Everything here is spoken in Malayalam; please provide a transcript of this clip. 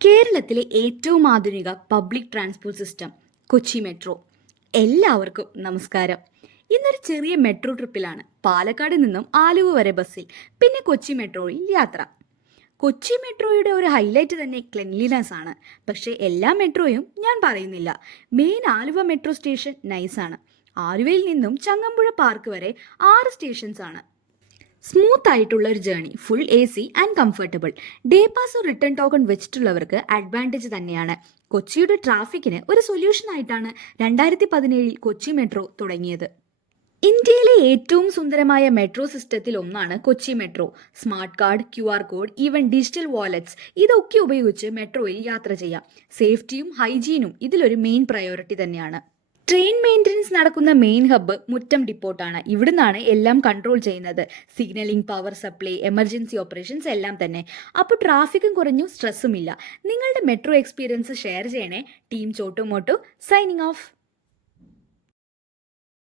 കേരളത്തിലെ ഏറ്റവും ആധുനിക public transport system Kochi metro. എല്ലാവർക്കും നമസ്കാരം. ഇന്നൊരു ചെറിയ മെട്രോ ട്രിപ്പിലാണ്. പാലക്കാട് നിന്നും ആലുവ വരെ ബസ്സിൽ, പിന്നെ കൊച്ചി മെട്രോയിൽ യാത്ര. കൊച്ചി മെട്രോയുടെ ഒരു ഹൈലൈറ്റ് തന്നെ ക്ലെൻലിനെസ് ആണ്. പക്ഷേ എല്ലാ മെട്രോയും ഞാൻ പറയുന്നില്ല. മെയിൻ ആലുവ മെട്രോ സ്റ്റേഷൻ നൈസാണ്. ആലുവയിൽ നിന്നും ചങ്ങമ്പുഴ പാർക്ക് വരെ 6 സ്റ്റേഷൻസ് ആണ്. സ്മൂത്ത് ആയിട്ടുള്ള ഒരു journey, full AC and comfortable. Day pass return token വെച്ചിട്ടുള്ളവർക്ക് അഡ്വാൻറ്റേജ് തന്നെയാണ്. കൊച്ചിയുടെ ട്രാഫിക്കിന് ഒരു സൊല്യൂഷൻ ആയിട്ടാണ് 2017 കൊച്ചി മെട്രോ തുടങ്ങിയത്. ഇന്ത്യയിലെ ഏറ്റവും സുന്ദരമായ മെട്രോ സിസ്റ്റത്തിൽ ഒന്നാണ് Kochi metro. Smart card, QR code, even digital wallets ഇതൊക്കെ ഉപയോഗിച്ച് മെട്രോയിൽ യാത്ര ചെയ്യാം. സേഫ്റ്റിയും ഹൈജീനും ഇതിലൊരു മെയിൻ പ്രയോറിറ്റി തന്നെയാണ്. ട്രെയിൻ മെയിൻ്റനൻസ് നടക്കുന്ന മെയിൻ ഹബ്ബ് മുറ്റം ഡിപ്പോട്ടാണ്. ഇവിടുന്നാണ് എല്ലാം കൺട്രോൾ ചെയ്യുന്നത്. Signalling, power supply, emergency operations എല്ലാം തന്നെ. അപ്പോൾ ട്രാഫിക്കും കുറഞ്ഞു, സ്ട്രെസ്സും ഇല്ല. നിങ്ങളുടെ മെട്രോ എക്സ്പീരിയൻസ് ഷെയർ ചെയ്യണേ. Team Chottu Motu signing off.